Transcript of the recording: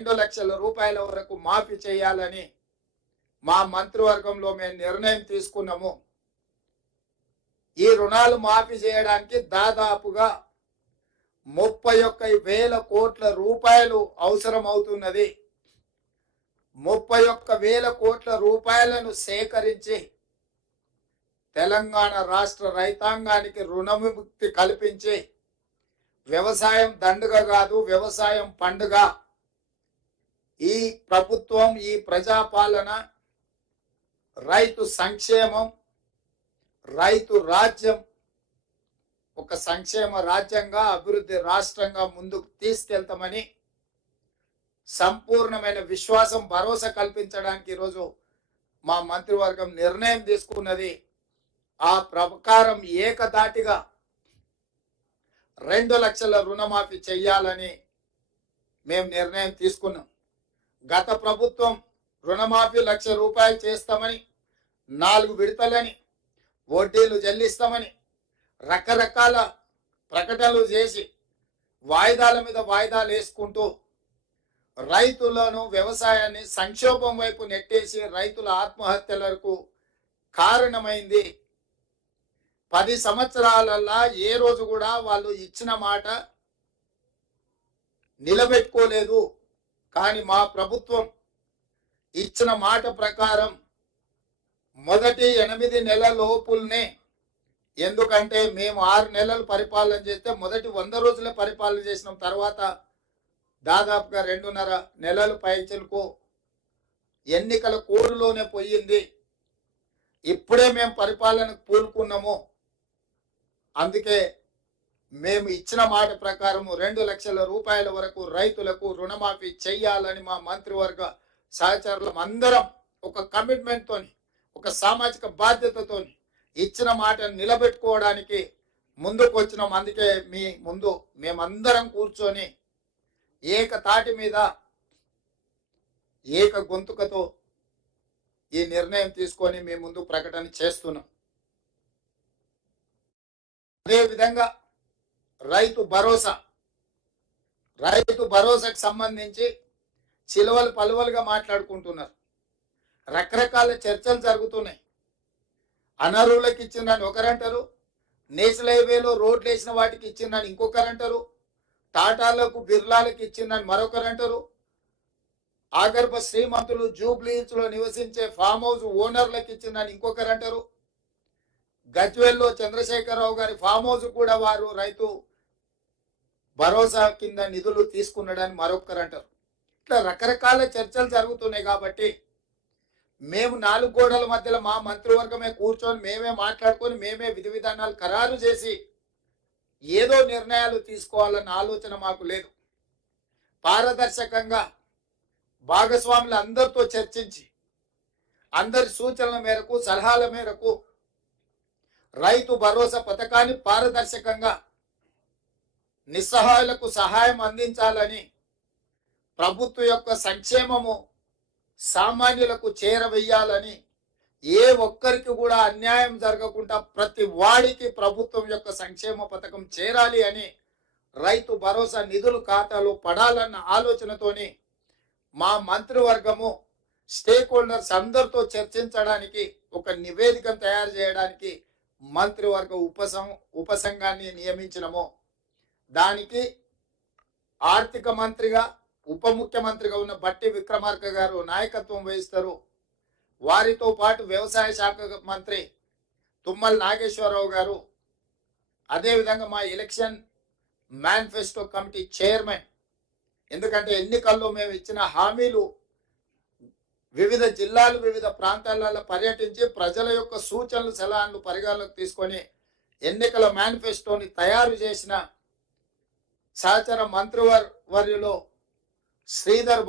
2 లక్షల రూపాయల వరకు మాఫీ చేయాలని మా మంత్రివర్గంలో మేము నిర్ణయం తీసుకున్నాము. ఈ రుణాలు మాఫీ చేయడానికి దాదాపుగా 31,000 కోట్ల రూపాయలు అవసరం అవుతున్నది. 31,000 కోట్ల రూపాయలను సేకరించి తెలంగాణ రాష్ట్ర రైతాంగానికి రుణవిముక్తి కల్పించి వ్యవసాయం దండుగ కాదు, వ్యవసాయం పండుగ. ఈ ప్రభుత్వం, ఈ ప్రజాపాలన రైతు సంక్షేమం, రైతు రాజ్యం ఒక సంక్షేమ రాజ్యంగా, అభివృద్ధి రాష్ట్రంగా ముందుకు తీసుకెళ్తామని సంపూర్ణమైన విశ్వాసం, భరోసా కల్పించడానికి ఈరోజు మా మంత్రివర్గం నిర్ణయం తీసుకున్నది. ఆ ప్రకారం ఏకధాటిగా 2 లక్షల రుణమాఫీ చెయ్యాలని మేము నిర్ణయం తీసుకున్నాం. గత ప్రభుత్వం రుణమాఫీ 1,00,000 రూపాయలు చేస్తామని, 4 విడతలని, వడ్డీలు చెల్లిస్తామని రకరకాల ప్రకటనలు చేసి వాయిదాల మీద వాయిదాలు వేసుకుంటూ రైతులను, వ్యవసాయాన్ని సంక్షోభం వైపు నెట్టేసి రైతుల ఆత్మహత్యలకు కారణమైంది. 10 సంవత్సరాలల్లా ఏ రోజు కూడా వాళ్ళు ఇచ్చిన మాట నిలబెట్టుకోలేదు. కానీ మా ప్రభుత్వం ఇచ్చిన మాట ప్రకారం మొదటి 8 నెలల లోపుల్నే, ఎందుకంటే మేము 6 నెలలు పరిపాలన చేస్తే మొదటి 100 రోజులే పరిపాలన చేసినాం. తర్వాత దాదాపుగా 2.5 నెలలు పైచలకు ఎన్నికల కోరులోనే పోయింది. ఇప్పుడే మేము పరిపాలనకు పూనుకున్నాము. అందుకే మేము ఇచ్చిన మాట ప్రకారం 2 లక్షల రూపాయల వరకు రైతులకు రుణమాఫీ చెయ్యాలని మా మంత్రివర్గ సహచరులం అందరం ఒక కమిట్మెంట్ తోని, ఒక సామాజిక బాధ్యతతోని ఇచ్చిన మాటను నిలబెట్టుకోవడానికి ముందుకు వచ్చినాం. అందుకే మీ ముందు మేమందరం కూర్చొని ఏకతాటి మీద, ఏక గొంతుకతో ఈ నిర్ణయం తీసుకొని మీ ముందు ప్రకటన చేస్తున్నాం. అదేవిధంగా రైతు భరోసాకు సంబంధించి చిలువలు పలువలుగా మాట్లాడుకుంటున్నారు. రకరకాల చర్చలు జరుగుతున్నాయి. అనర్హులకు ఇచ్చిందని ఒకరంటారు, నేషనల్ హైవేలో రోడ్లు వేసిన వాటికి ఇచ్చిందని ఇంకొకరంటారు, టాటాలకు, బిర్లాలకు ఇచ్చిందని మరొకరంటారు, ఆగర్భ శ్రీమంతులు జూబ్లీహిల్స్ లో నివసించే ఫామ్ హౌస్ ఓనర్లకు ఇచ్చిందని ఇంకొకరంటారు, గజ్వేల్లో చంద్రశేఖరరావు గారి ఫామ్ హౌస్ కూడా వారు రైతు భరోసా కింద నిధులు తీసుకున్నాడని మరొకరంటారు. ఇట్లా రకరకాల చర్చలు జరుగుతున్నాయి. కాబట్టి మేము 4 గోడల మధ్యలో మా మంత్రివర్గమే కూర్చొని మేమే మాట్లాడుకొని మేమే విధి విధానాలు ఖరారు చేసి ఏదో నిర్ణయాలు తీసుకోవాలన్న ఆలోచన మాకు లేదు. పారదర్శకంగా భాగస్వాములు అందరితో చర్చించి అందరి సూచనల మేరకు, సలహాల మేరకు రైతు భరోసా పథకాన్ని పారదర్శకంగా నిస్సహాయులకు సహాయం అందించాలని, ప్రభుత్వం యొక్క సంక్షేమము సామాన్యులకు చేరవేయాలని, ఏ ఒక్కరికి కూడా అన్యాయం జరగకుండా ప్రతి వాడికి ప్రభుత్వం యొక్క సంక్షేమ పథకం చేరాలి అని, రైతు భరోసా నిధులు ఖాతాలో పడాలన్న ఆలోచనతోని మా మంత్రివర్గము స్టేక్ హోల్డర్స్ అందరితో చర్చించడానికి ఒక నివేదికను తయారు చేయడానికి మంత్రివర్గ ఉపసంఘాన్ని నియమించినము. దానికి ఆర్థిక మంత్రిగా, ఉప ముఖ్యమంత్రిగా ఉన్న బట్టి విక్రమార్క గారు నాయకత్వం వహిస్తారు. వారితో పాటు వ్యవసాయ శాఖ మంత్రి తుమ్మల నాగేశ్వరరావు గారు, అదేవిధంగా మా ఎలక్షన్ మేనిఫెస్టో కమిటీ చైర్మన్, ఎందుకంటే ఎన్నికల్లో మేము ఇచ్చిన హామీలు వివిధ జిల్లాలు, వివిధ ప్రాంతాలలో పర్యటించి ప్రజల యొక్క సూచనలు, సలహాలు పరిగణలోకి తీసుకొని ఎన్నికల మేనిఫెస్టోని తయారు చేసిన సహచర మంత్రివర్యులో శ్రీధర్ బాబు